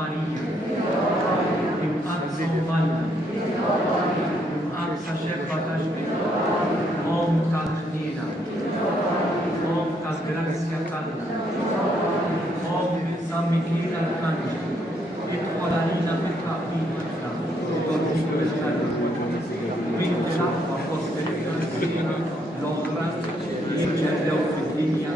Marija, tal-ħniena, tal-grazzja tagħna, San Mixgħela tal-Franġisk, idħol għalina fil-taqdima min ħafna fost il-Knisja l-oħra li ġellew fid-dinja.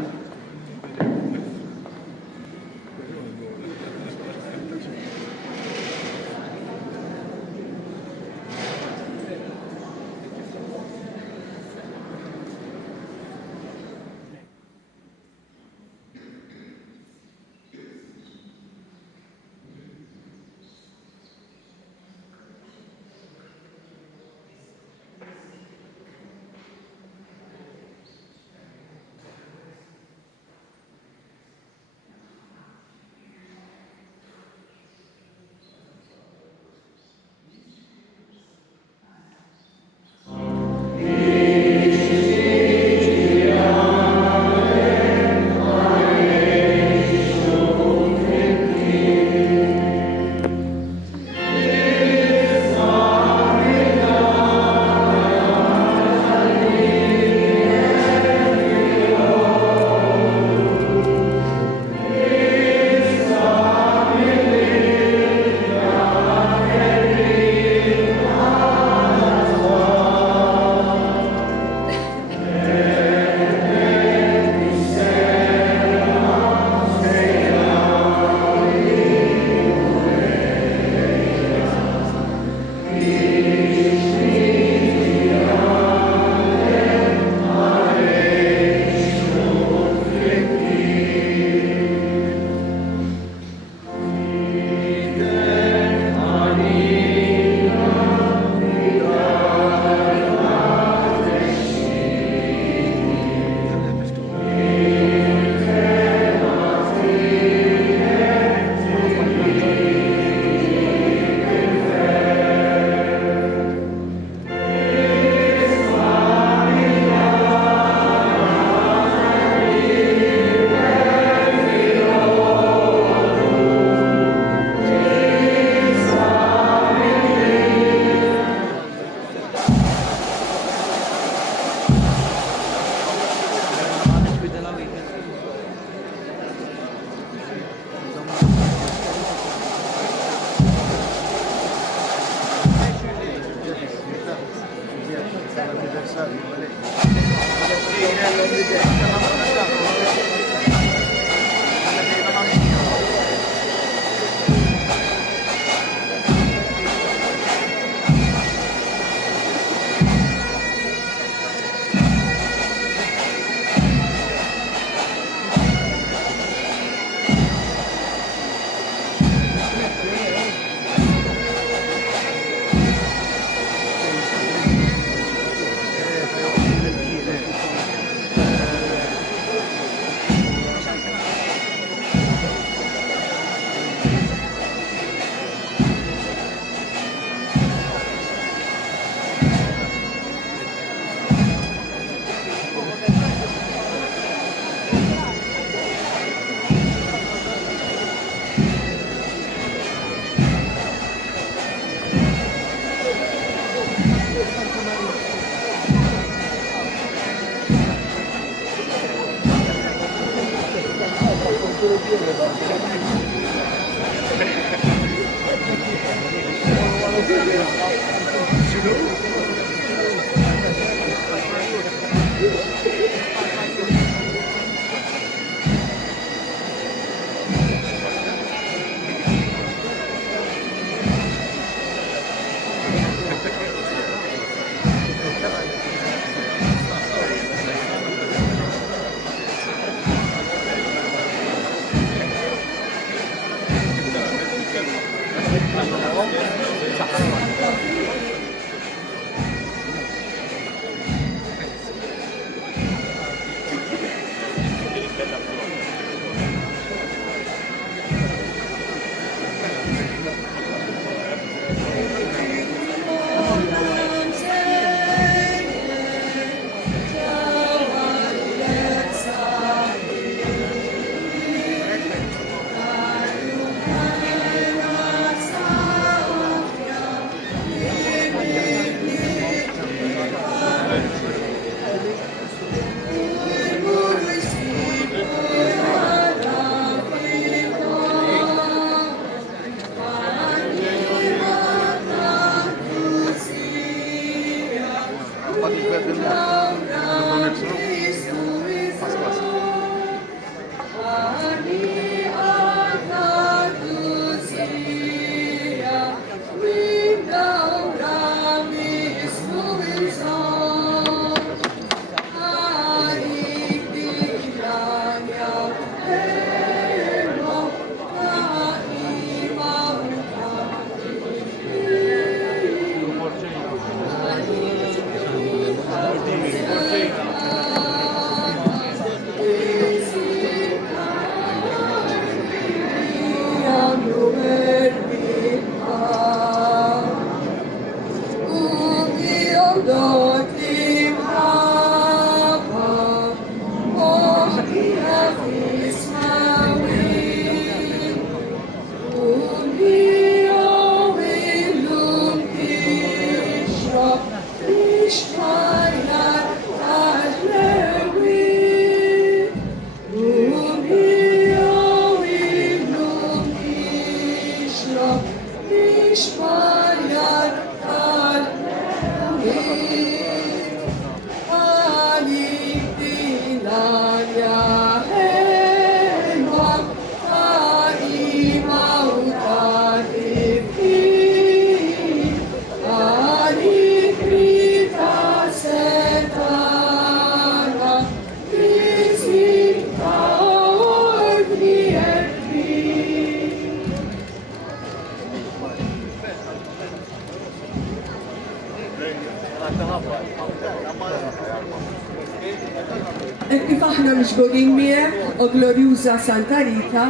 Kif aħna mixgħulin miegħek u glorjuża Santa Rita,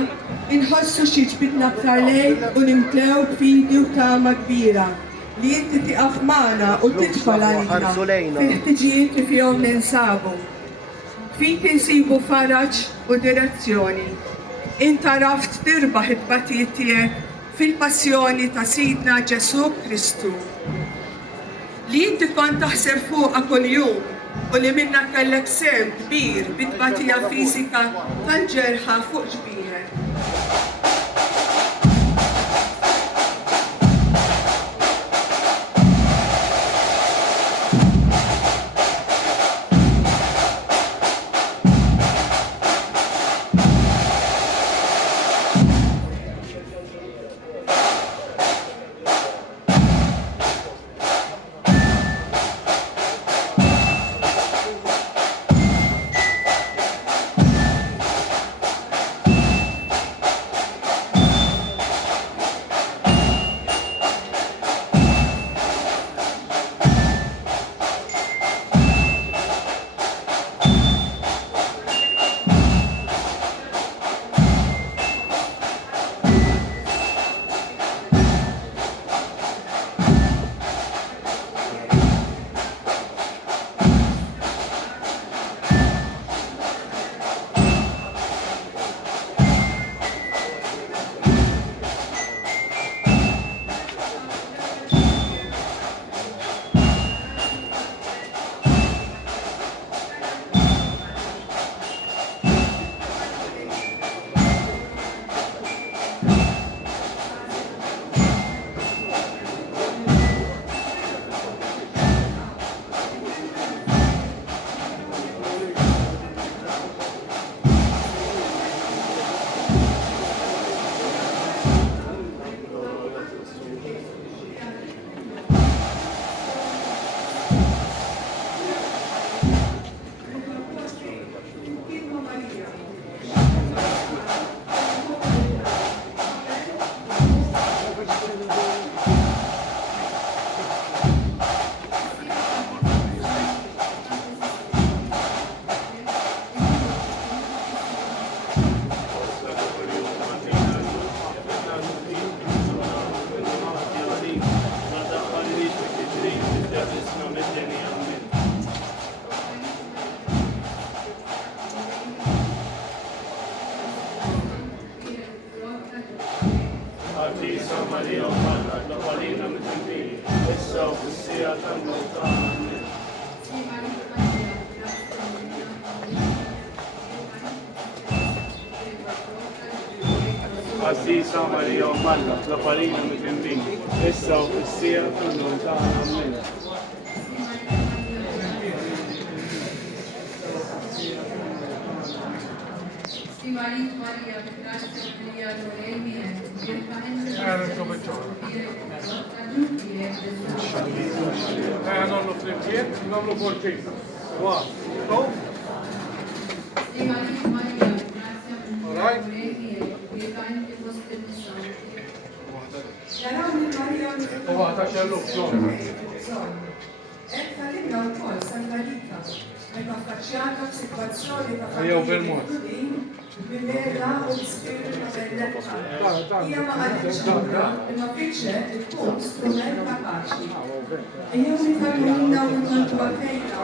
inħossu xi ġbidna aktar lejn u nimtlew b'fidi u tama kbira li inti tiqaf magħna u tidħol għalina fil-ħtiġijiet li fihom ninsabu. Fik insibu faraġ u direzzjoni. Inta raft tirbaħ it-tbatijiet tiegħek fil-passjoni ta' Sidna Ġesu Kristu. Li inti kont taħseb fuqha kuljum u li minna kellek sem kbir bit-tbatija fiżika tal-ġerħa fuq ġbierek. Għadisa Marija Malla, l-għalina mit-tembin, issa u fissija tal-mewta. Għadisa Marija Malla, l-għalina mit-tembin, issa u fissija tal-mewta. Marija, grazia Maria, lei mia, Nonnu flimkien, nonnu porċin. One, go. Maria, Alright. U għata xellu, Tal-inna wkoll Santa Rita, meta affaċċjata f'sitwazzjoni ta' Ejjew bil-mod. bimela u spiritu ta' bellezza. Hija ma qalitx lura imma fiċċet tkun strument ta' paċi. Ejjew nitalluna u nkantu għalfejna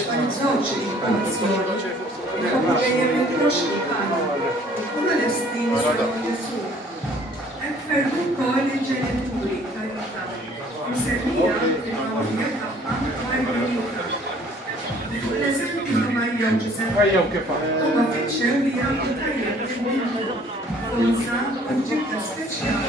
x'panizzawx il-informazzjoni. Nħobbu dejjem il-kroxx tagħna. Kuna lesti nisru Ġesu. Hekk ferdu wkoll il-ġenituri tal-Rita. Msemmija il-mawrija tagħha Marija. L-eżempju ta' Marija u Ġesu. Ejjew kif Huma fiċċew li jagħmlu tajjeb fil-dinja. Forza u ġibda speċjali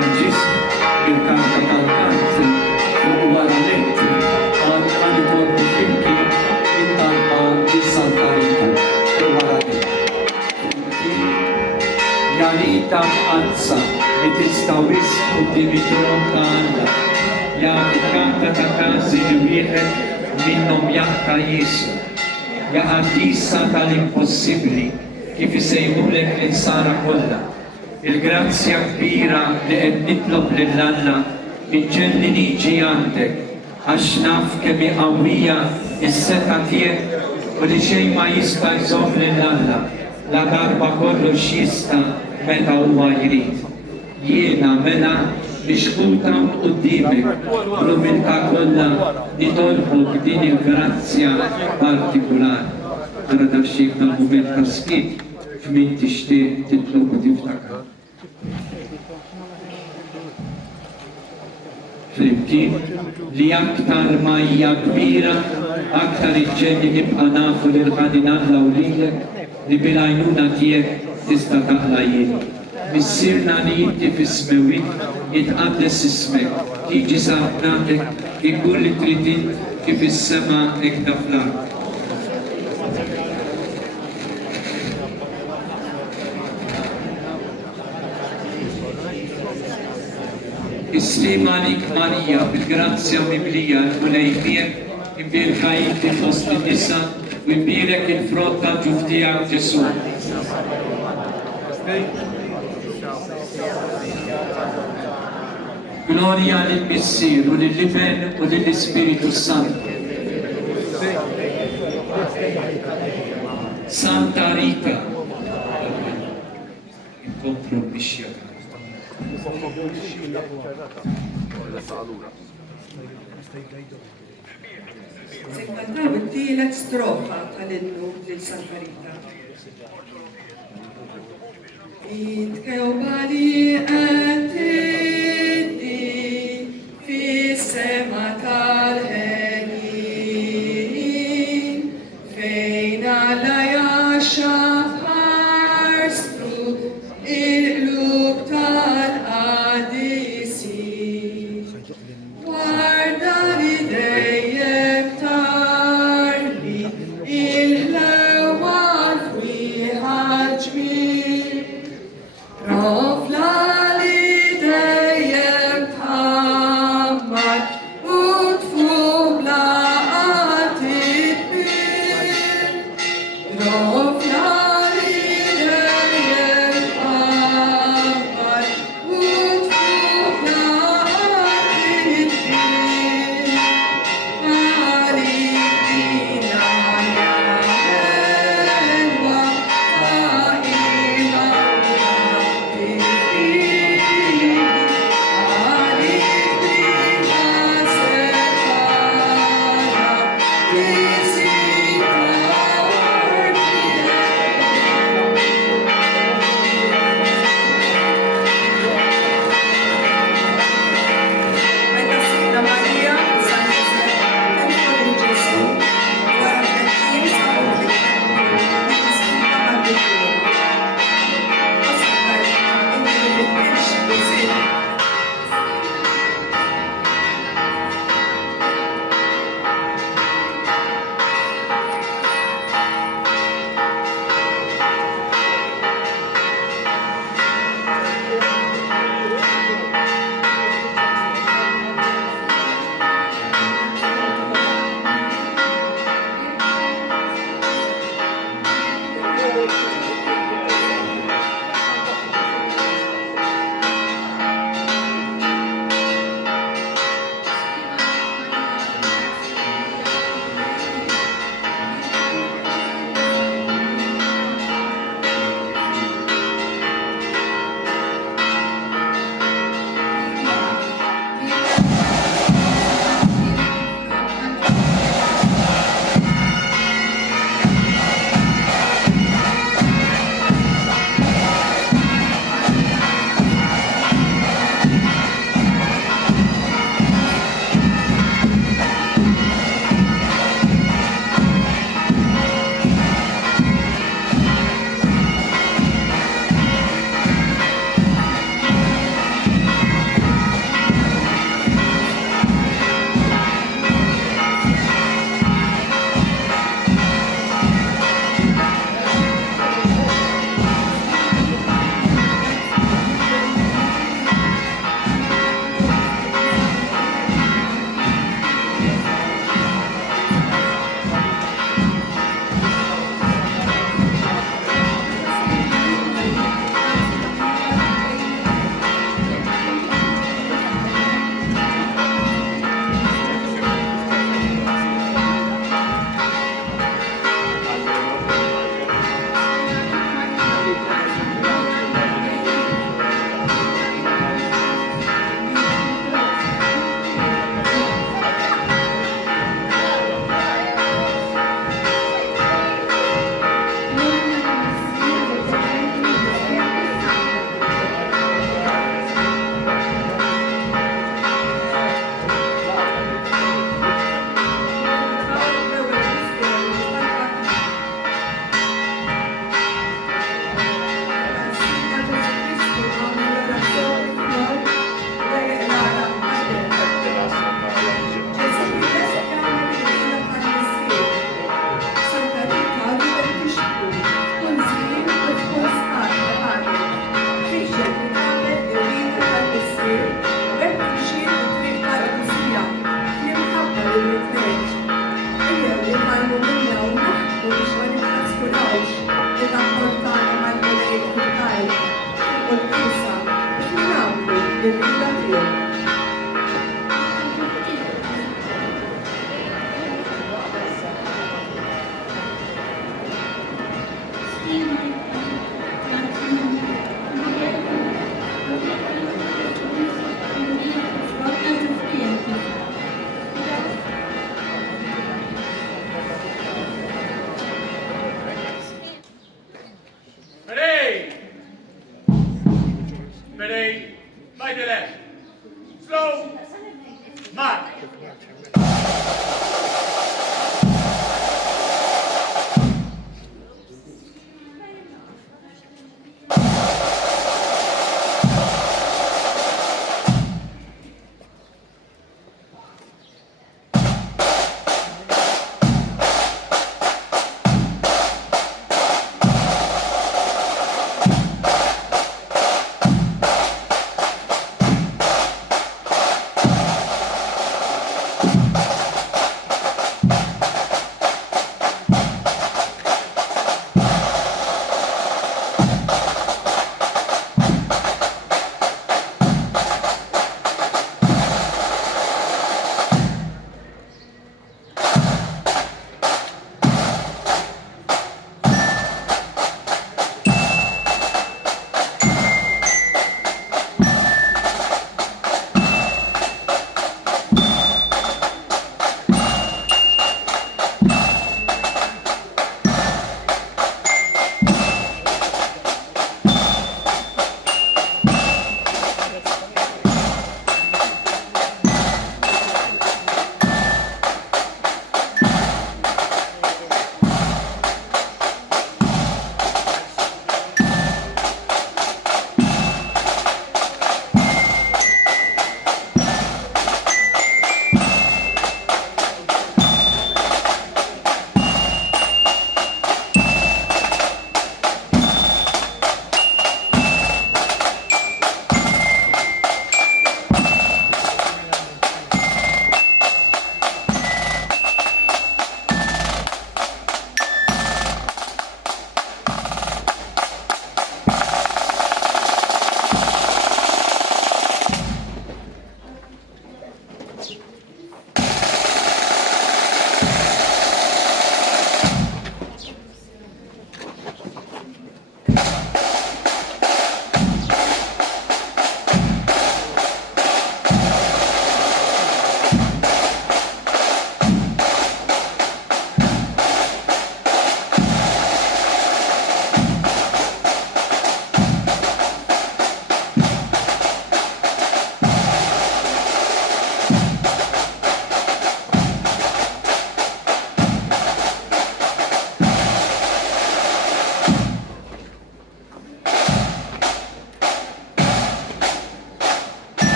Franġisk, il-karta tal-kanti, fuq wara letti, għan ikollu flimkien it-talba lis-Santa Rita, fuq wara letti. Ja Rita mqazza li tista' wisq quddiem it-tron ta' Alla, ja il-Kantata każi li wieħed minnhom jaqta' Ġesu, ja Quddiesa tal-impossibbli kif isejħulek l-insara kollha. Il-grazzja kbira li qed nitlob lil Alla iġġelli niġi għandek għax naf kemm hi qawwija s-seta tiegħek u li xejn ma jista' jżomm lil Alla la darba kollox jista' meta huwa jrid. Jiena mela mixquta quddiemek u l-umiltà kollha nitolbok din il-grazzja partikolari. Ara dafxik tal-mument ta' skit f'min tixtieq titlob u tiftakar. Flimkien li aktar ma hija kbira, aktar iġġelli nibqa' nafu li l-ħadin Alla u lilek li bil-għajnuna tiegħek tista' taqla' jien. Missirna li inti fis-smewit jitqaddes ismek, tiġi saħnatek ikun li trid int kif is-sema hekk ta' fl-ard. Islima lik Marija bil-grazzja mimlija l-mulejmiek imbirka inti fost in-nisa u imbirek il-frott tal-ġuf tiegħek Ġesu. Gloria lill-Missier u lill-Iben u lill-Ispiritu Sant. Santa Rita. Inkontru Mixgħela. Se nkantaw it-tielet strofa tal-innu lil Santa Rita. Id-kewbali qed tiddi fis-sema tal-ħelin fejn Alla jaxxaf ħarstu il-qlub tal-qadisi. Warda li dejjem tarli il-ħlewa l-fwieħa ġmil. Rofla li dejjem tħammar u tfuq blaqat it-tbil. Rofla li dejjem tħammar u tfuq blaqat it-tbil. Għalik dina ħelwa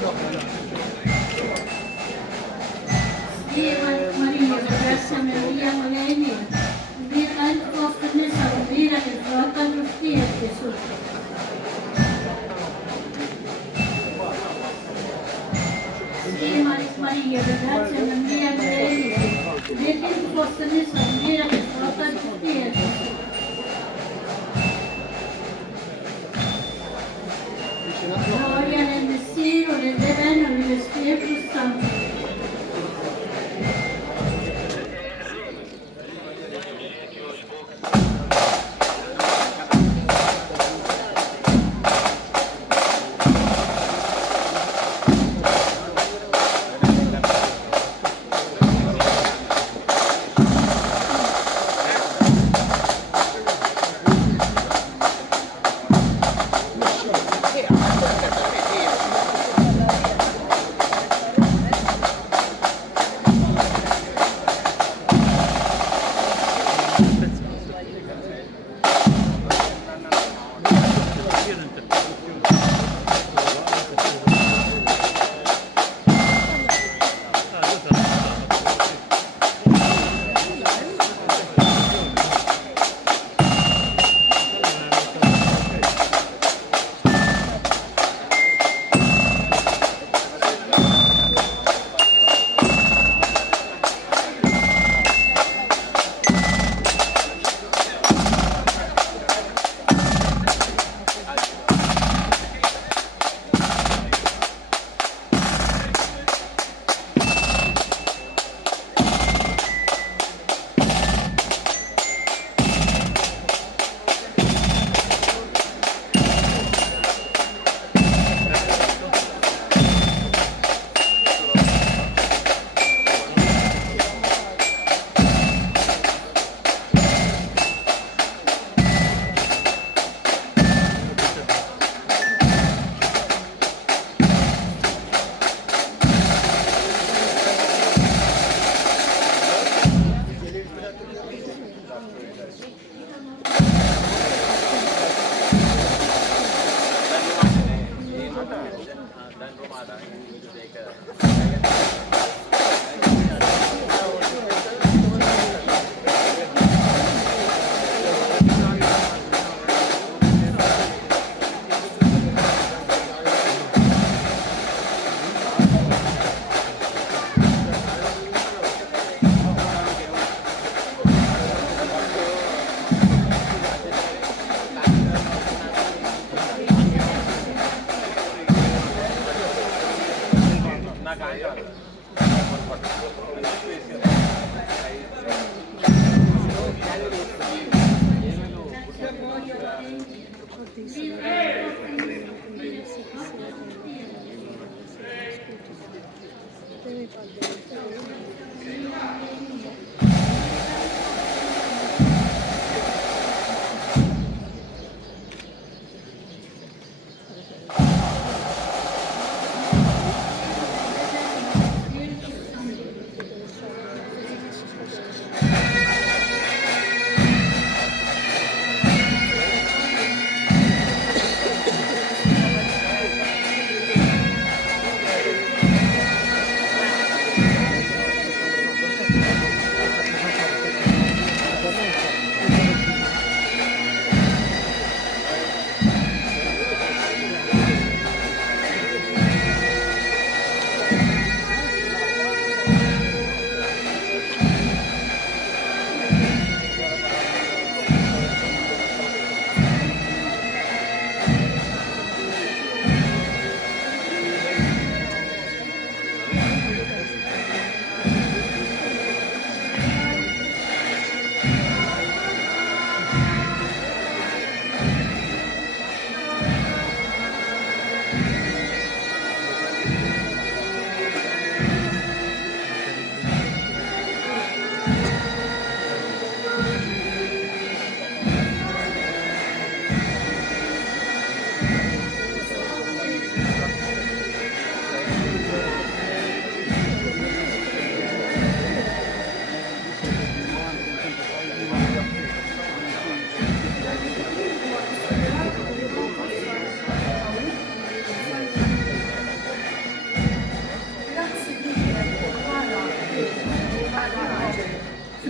Marija, grazie a Maria, Ħdejn. Kbira int fost in-nisa u kbira il-frott tal-ħtiet Ġesu. Marija, grazie a Maria, Ħdejn. Kbira int fost in-nisa u kbira il-frott tal-ħtiet Ġesu. Gloria nel Messiero, nel Rebello, nello Spirito Santo.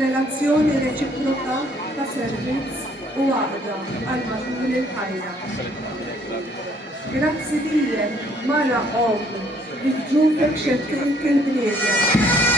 f'relazzjoni reċiproka ta' servizz u għaqda għal matul il-ħajja. Grazzi lilek, mara li ġufek xettink il-bniedem.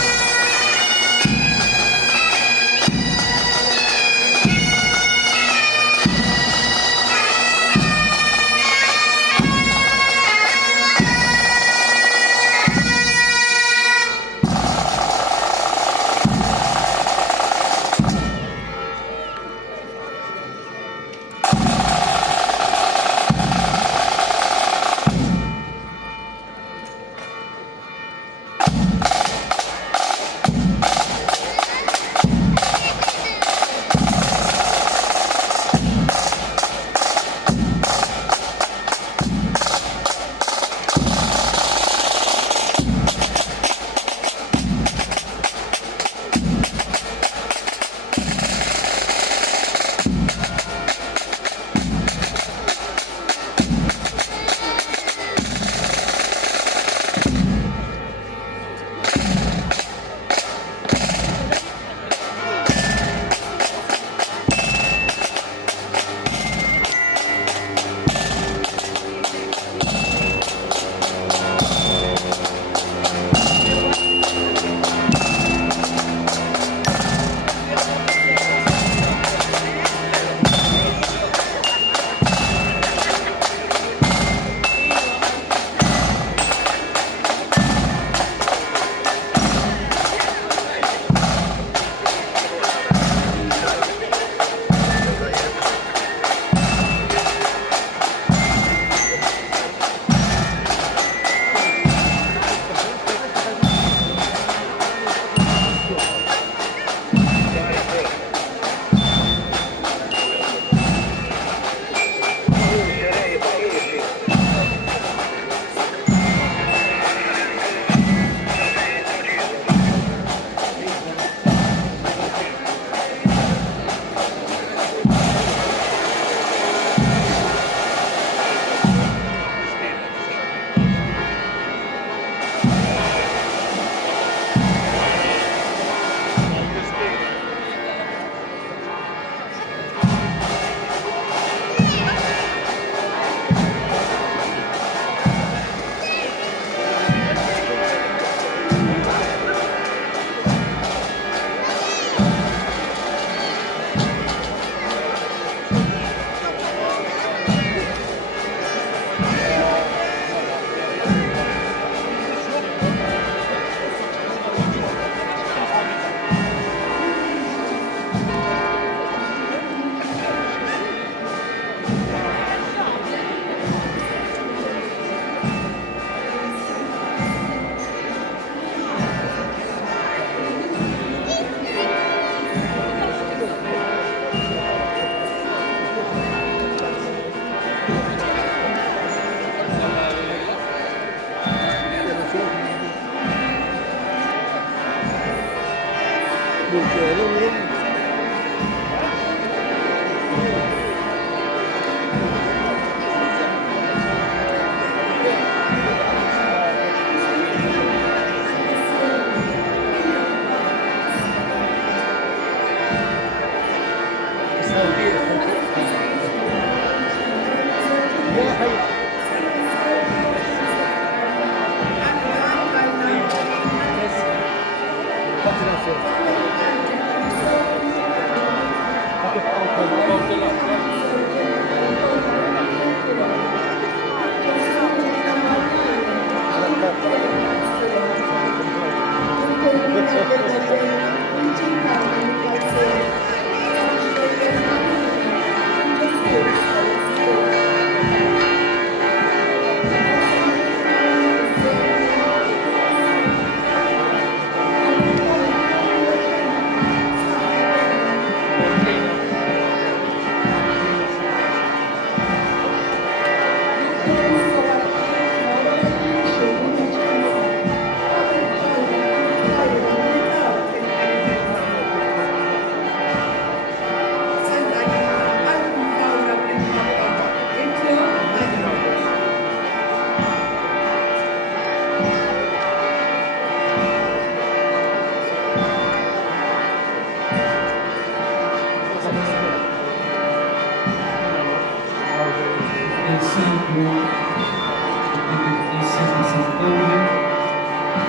il-Knisja ta' San Pawl,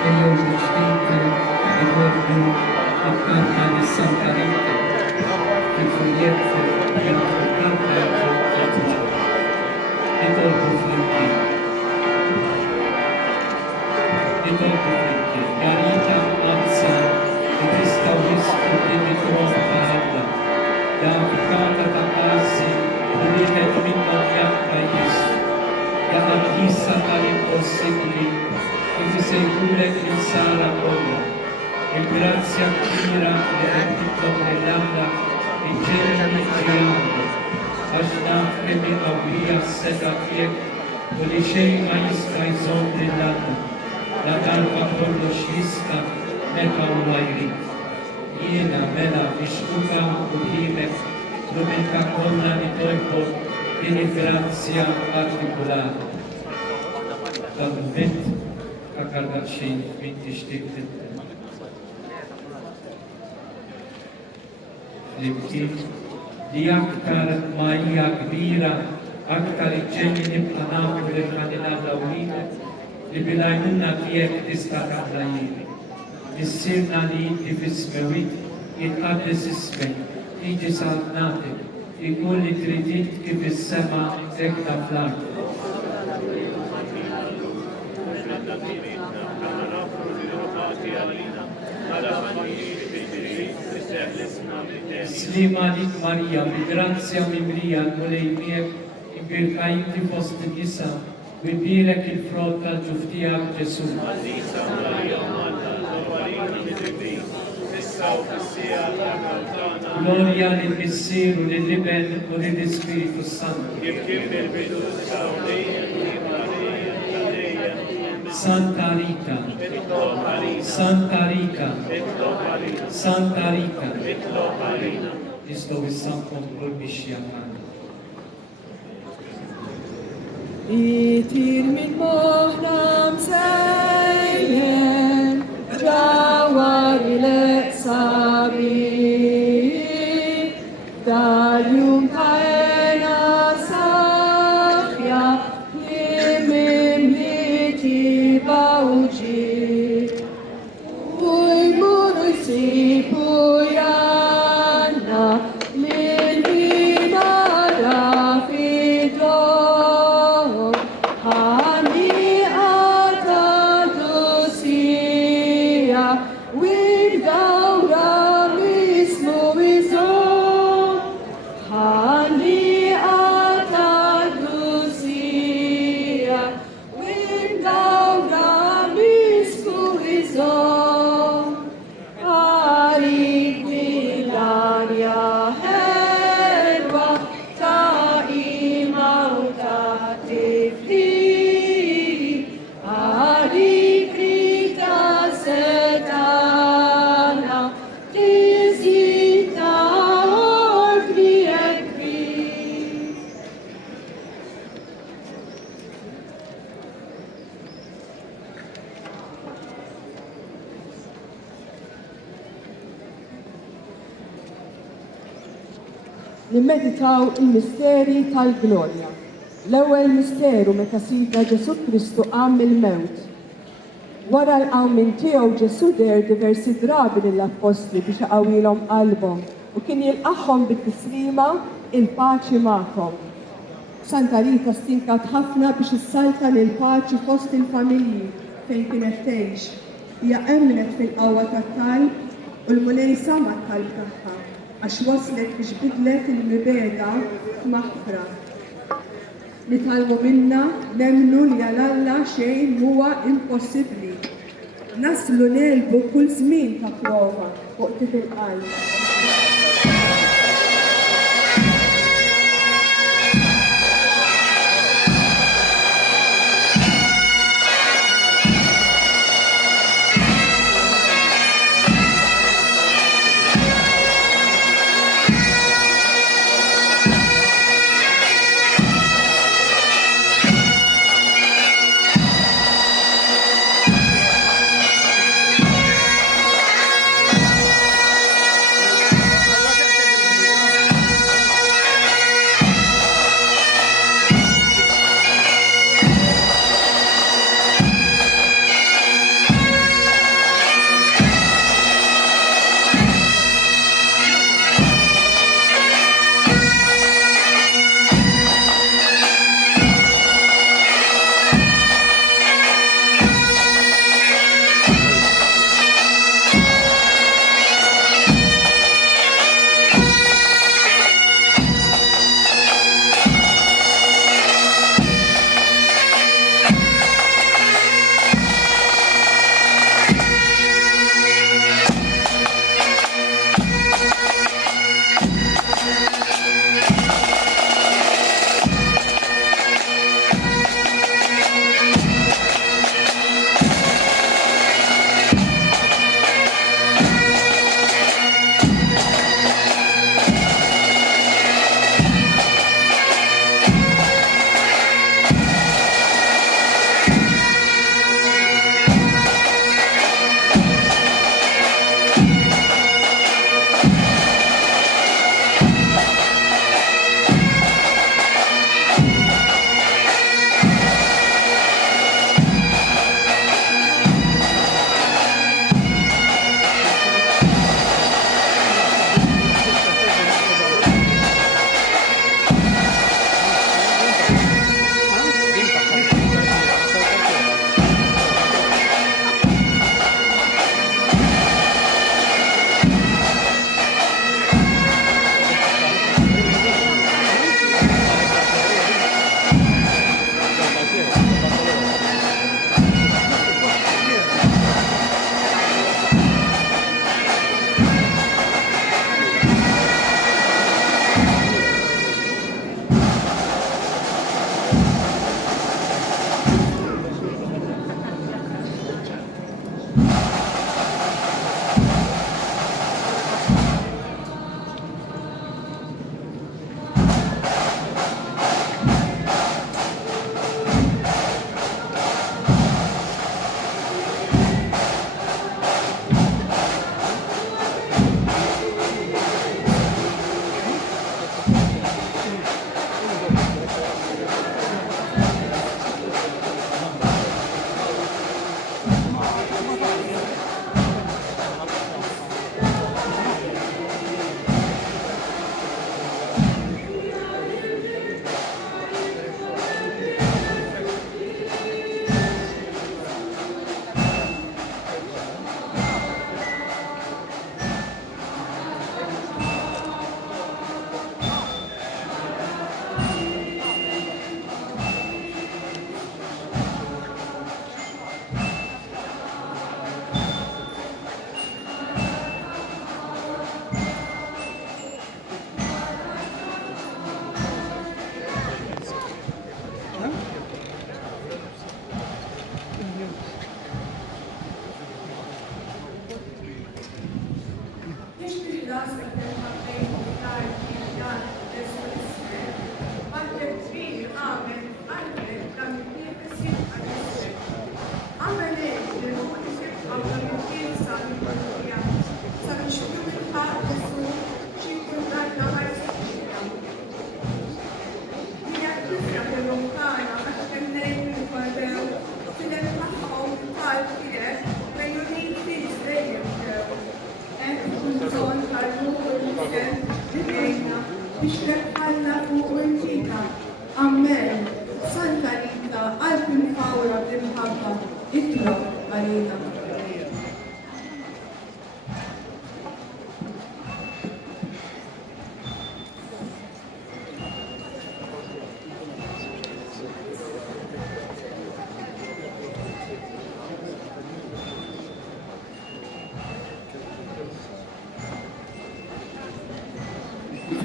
il-jum ġdid ikordu akkanta li Santa Rita kif-fuljet il-kanta ikordu fl-imkien. Garita għazza li tistaw jisku il-mikron taħalla da Kantata ta' passi u li għed minnom jakka jisku jgħad jissa tal-impossibli kif jisejkulek il-sara kolla il-grazzja kbira li għed tittom nell-għamla il-ġenna ġiranda għax naf kemmi għawija s-seta tiegħek u li xejn ma jista' jżomm lill-għamla la darba kollox jista' meta u ma jrid. Jiena mela mixquqa quddiemek domenika kollha nitolbok din il-grazzja partikulari. Tal-mument ta' kargat xejn min tixtieq tibda. Flimkien li aktar ma hija kbira, aktar iġġenni nibqa' nafu li ħaninadha wieħed li bil-għajnuna tiegħek tista' tagħmla jien. Issirna li inti fis-smewit jitqaddes ismek, tiġi saltnatek, ikun li tridit kif is-sema hekk fl-ard. Slima lik Marija, bi-grazzja mimrija l-mulej miegħek, imbirka inti fost in-nisa, u jbierek il-frott tal-ġuf tiegħek Ġesu. Gloria lill-Missier u lill-Iben u lill-Ispiritu Santu. Santa Rita, Santa Rita, Santa Rita. Nistgħu issa nkomplu l-mixja tagħna. Itir min moħna msejjen ġawar il-sabi dal-jum ta'ena safja li mimliti bawġi u jmunu jsibu janna l-imara fid-dor ħani għata-dosija wid-dawra mismu izom ħani għata-dosija wid-dawra mismu izom għarik bil-arja ħelwa ta' ima u ta' tifli għarik rita setana tiżita ordni ekbi. Nimmeditaw il-misteri tal-glorja. L-ewwel misteru meta sidna Ġesu Kristu qam mill-mewt. Wara l-qawmin tiegħu Ġesu der diversi drabi lill-apostli biex iqawwilhom qalbhom u kien jilqagħhom bit-tislima il-paċi magħkom. Santa Rita stinkat ħafna biex issalta lill-paċi fost il-familji fejn kienet tgħix. Hija emnet fil-qawwa tat-talb u l-munejsa mat-talb tagħha għax waslet biex bidlet il-mibeda f'maħfra. Nitalmu minna nemmnu li għal-Alla xejn huwa impossibbli. Naslu nelbu kull żmien ta' prova fuq tif il-qalb. tagħha it-Toroq Marija.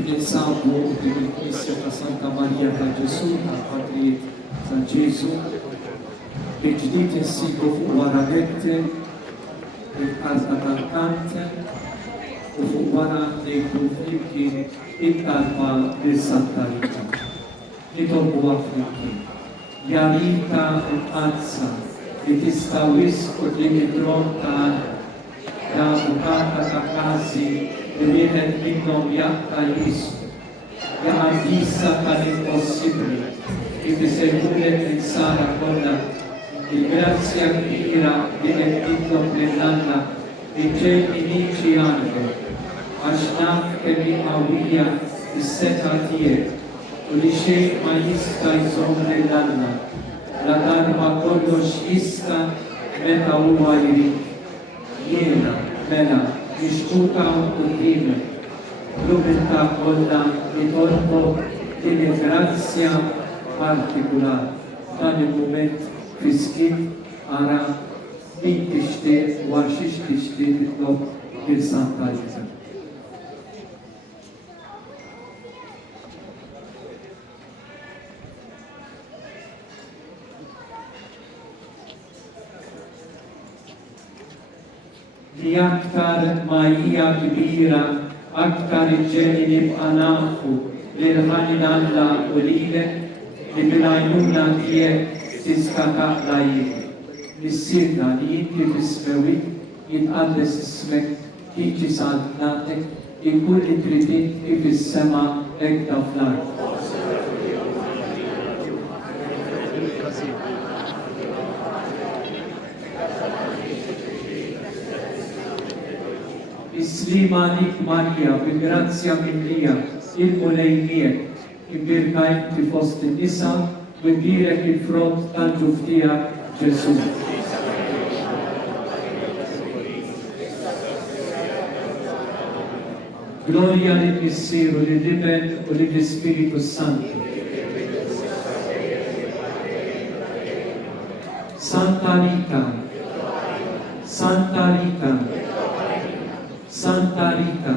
Ninsabu il-Knisja ta' Santa Marija ta' Ġesu tal-Patrijiet ta' Ġesu bil-ġdid insibu fuq wara letti il-Karta tal-Kante u fuq wara ngħidu flimkien it-talba lis-Santa Rita. Nitolbuha flimkien. Ja Rita l-qazza li tista' wisq quddiem id-drom ta' avukata ta' każi li wieħed minnhom 𝐒𝐭𝐚 𝐒𝐿 tal-impossibbli kif isejħulek il-sara kollha il-grazzja kbira li qed titlob lill-Alla li ġejni niċi għandek għax naf kemm hi qawwija s-seta tiegħek u li xejn ma jista' jżomm lill-Alla la darba kollox jista' meta huwa jrid. Jiena mela mixtuqa quddiemek l-umiltà kollha li tolbok din il-grazzja partikulari dan il-mument fi skit ara min tixtieq u għal xiex tixtieq titlob il-Santa Rita. Li aktar ma hija kbira, aktar iġġeni nibqa' nafu li l-ħalli Alla u lilek li bil-għajnuna tiegħek tista' taqla Nissirna li inti fismewik jitqaddes ismek tiġi saltnatek inkun li tridit kif is-sema hekk ta' fl-ard. Islima għalik Marija, bil-grazzja minnija, il-mulejniek, imbirka inti fost in-nisa, u imbirek il-frott tal-ġuf tiegħek Ġesu. Gloria lill-Missieru, lill-Iben u lill-Ispiritu Santo. Santa Rita, Santa Rita, Santa Rita.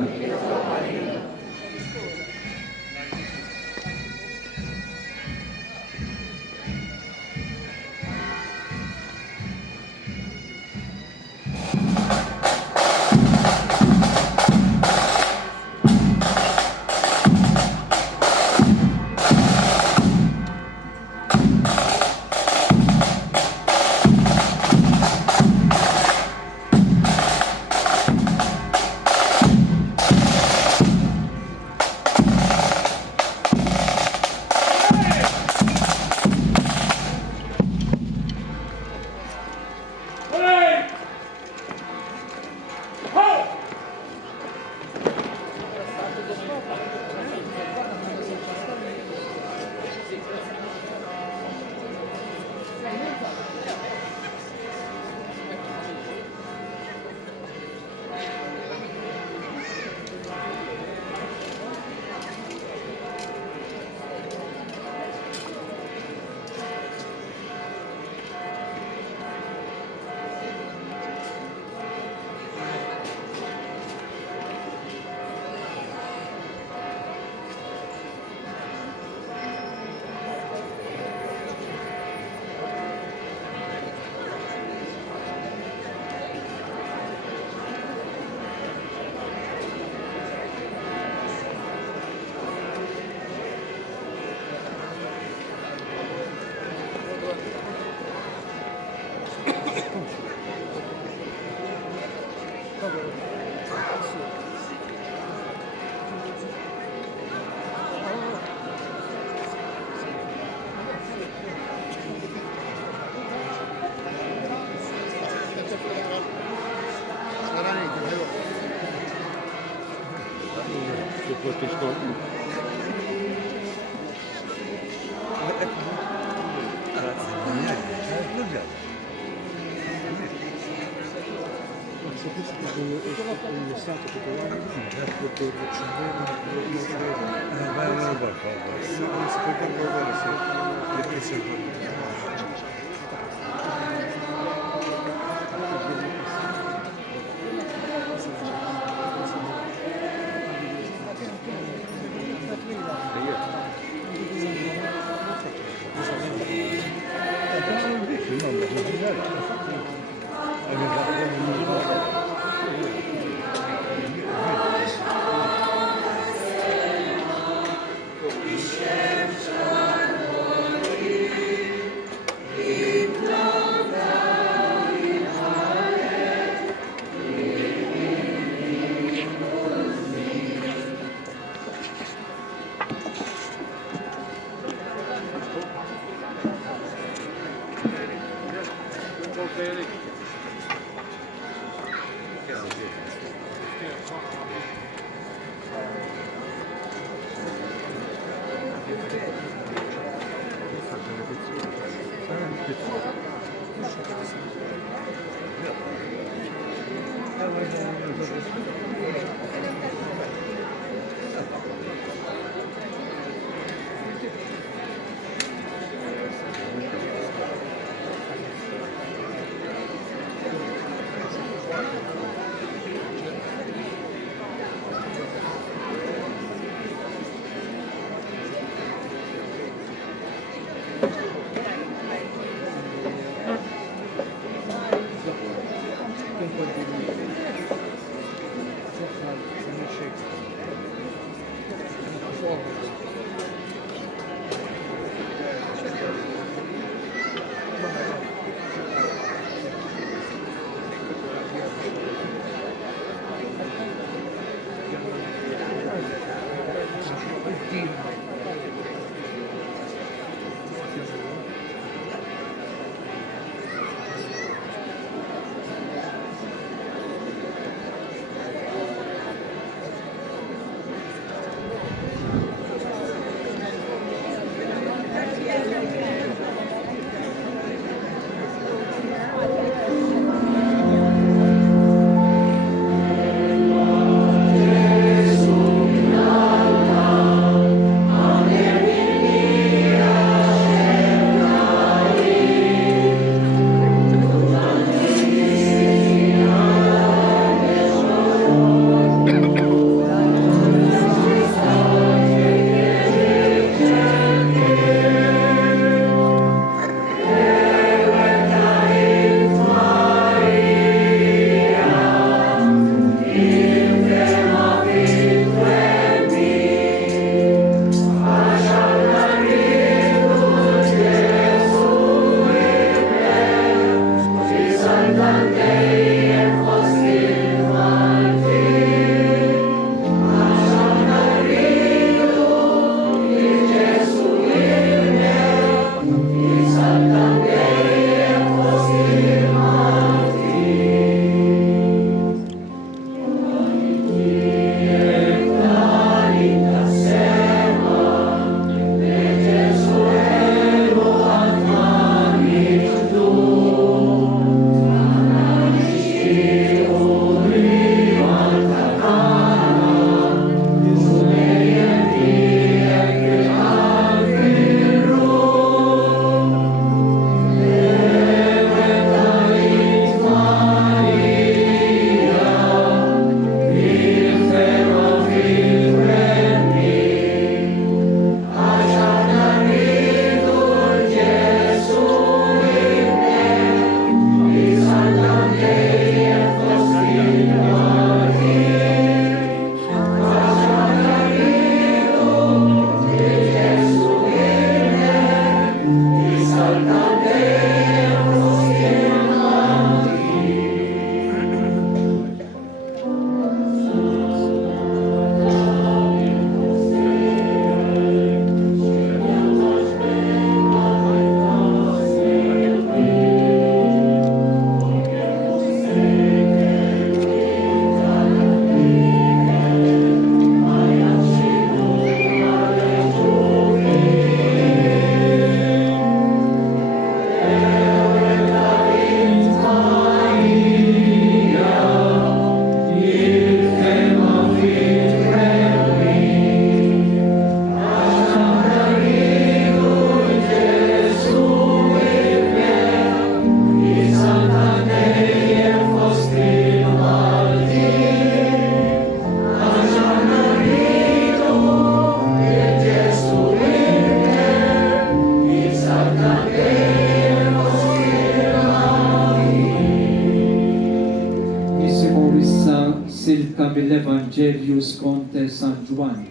mill-Evanġelju skont San Ġwan.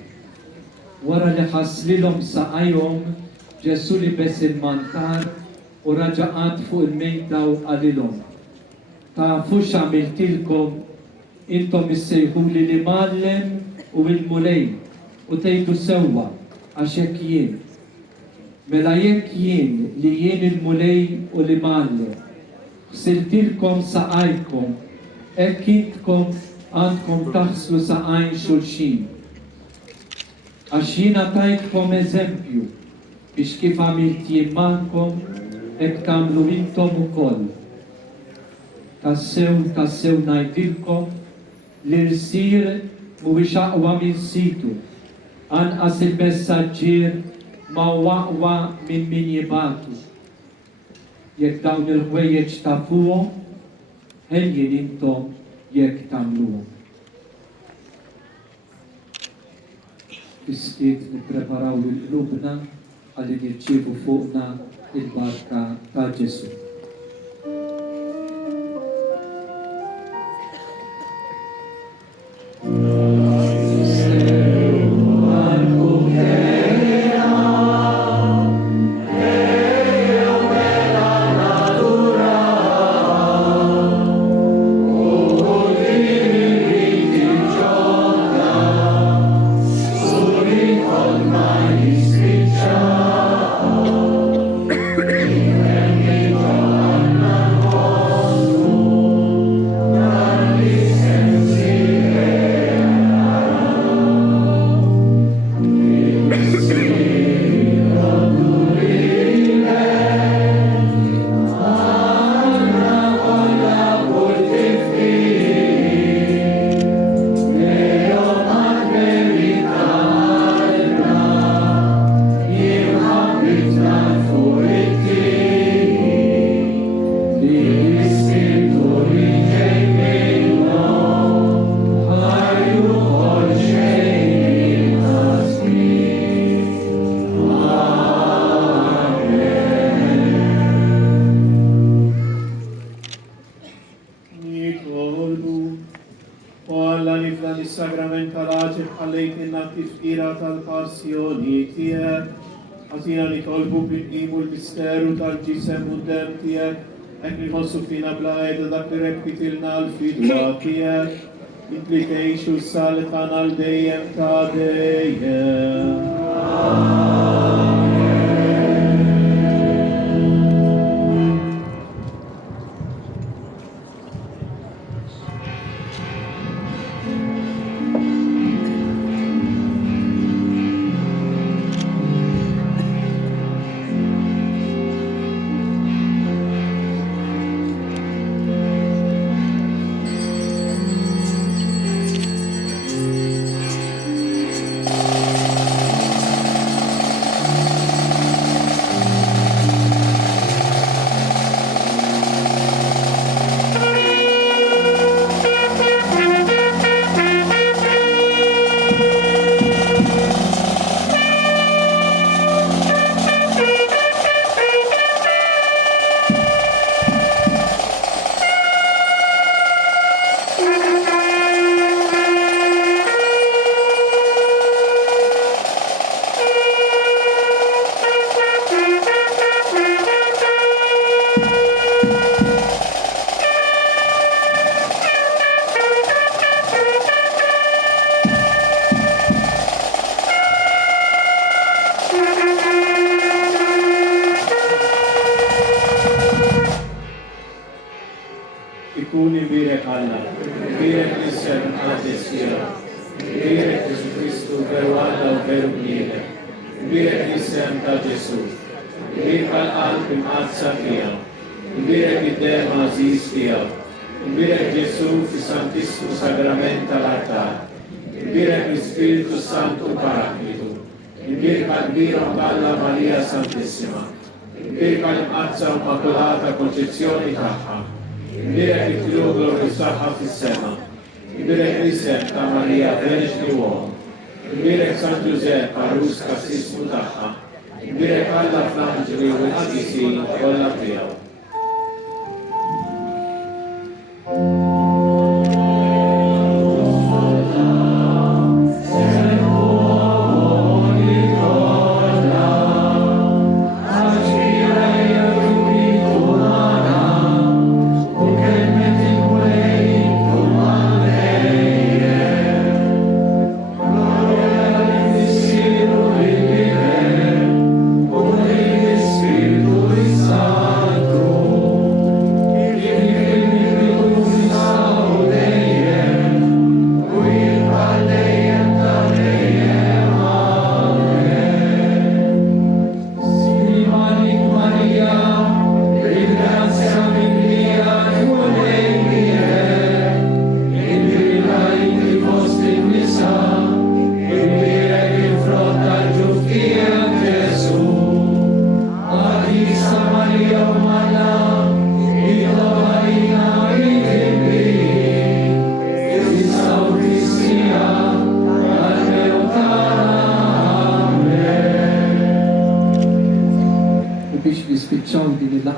Wara li ħasslilhom saqajhom, Ġesu libes il-mantar u raġaqat fuq il-mejta u qalilhom: tafu x'għamiltilkom intom issejħuli li mallem u il-mulej u tgħidu sewwa għax hekk jien. Mela jekk jien li jien il-mulej u li mallem ħsiltilkom saqajkom, hekk intkom għandkom taħslu saqajn xulxin. Għax jiena tajtkom eżempju biex kif għamilt jien magħkom hekk tagħmlu intom ukoll. Tassew ngħidilkom li l-sir mhuwiex aqwa minn situ, anqas il-messaġġier ma huwa aqwa minn min jibgħatu. Jekk dawn il-ħwejjeġ tafuhom, ħejjin intom jekk tagħmluhom. Iskiet nippreparaw il-qlubna għalli nirċievu fuqna il-barka ta' Ġesu. Sagramentali ħallejtinna tifkira tal-Passjoni tiegħek, ħatina nitolbu bl-qimu l-misteru tal-ġisem u d-dem tiegħek, hekk nħossu fina bla qiegħda dak li reppitilna l-fidwa tiegħek, intli tgħixu s-salet għal dejjem ta' dejjem. Ikuni birek Alla, birek l-isem għal-teskira, birek Ġesu Kristu veru Alla u veru bniedem, birek l-isem ta' Ġesu, birek għal-qalb imqazza tiegħu, birek id-dem għażiż tiegħu, birek Ġesu fis-Santissimu Sagrament tal-Altar, birek l-Ispiritu Santu Paraklitu, birek għal-kbira Alla Marija Santissima, birek għal-imqazza u Immakulata Konċezzjoni tagħha, birek it-tlubu l-saħħa fis-sema, birek l-isem ta' Marija Verġni Uom, birek San Giuseppe Arus Kassismu tagħha, birek Alla fl-anġli u l-qadisi kollha tiegħu.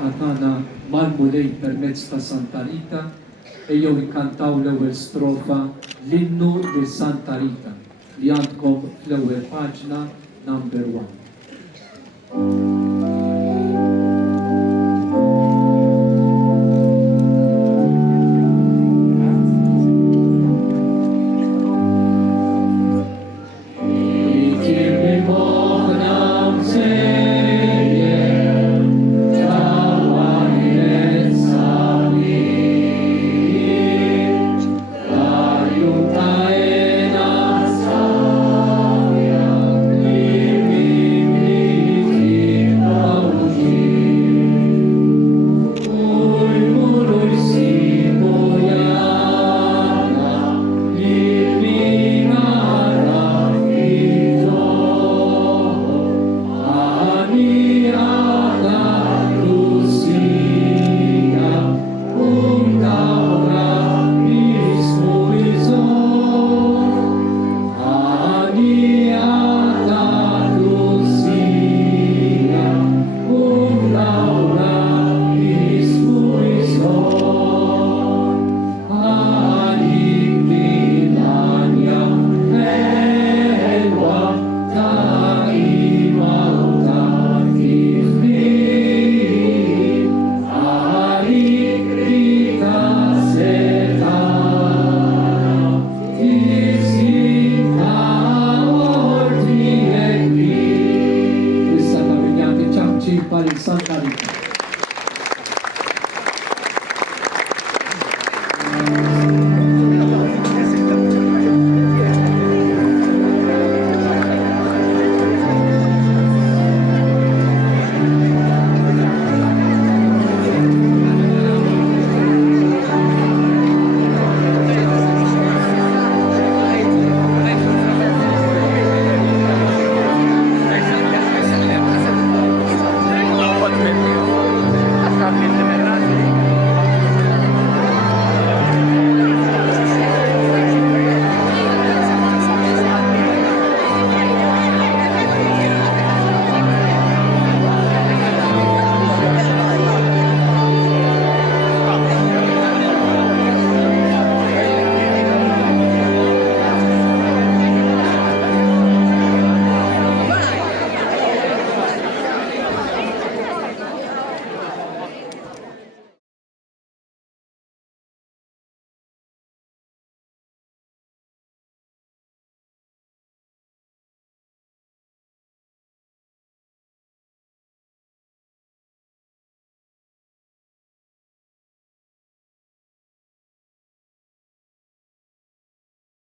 laqatana marmu lejn permezz ta' Santa Rita, ejjew inkantaw l-ewwel strofa l-innu li Santa Rita li għandkom fl-ewwel paġna number 1.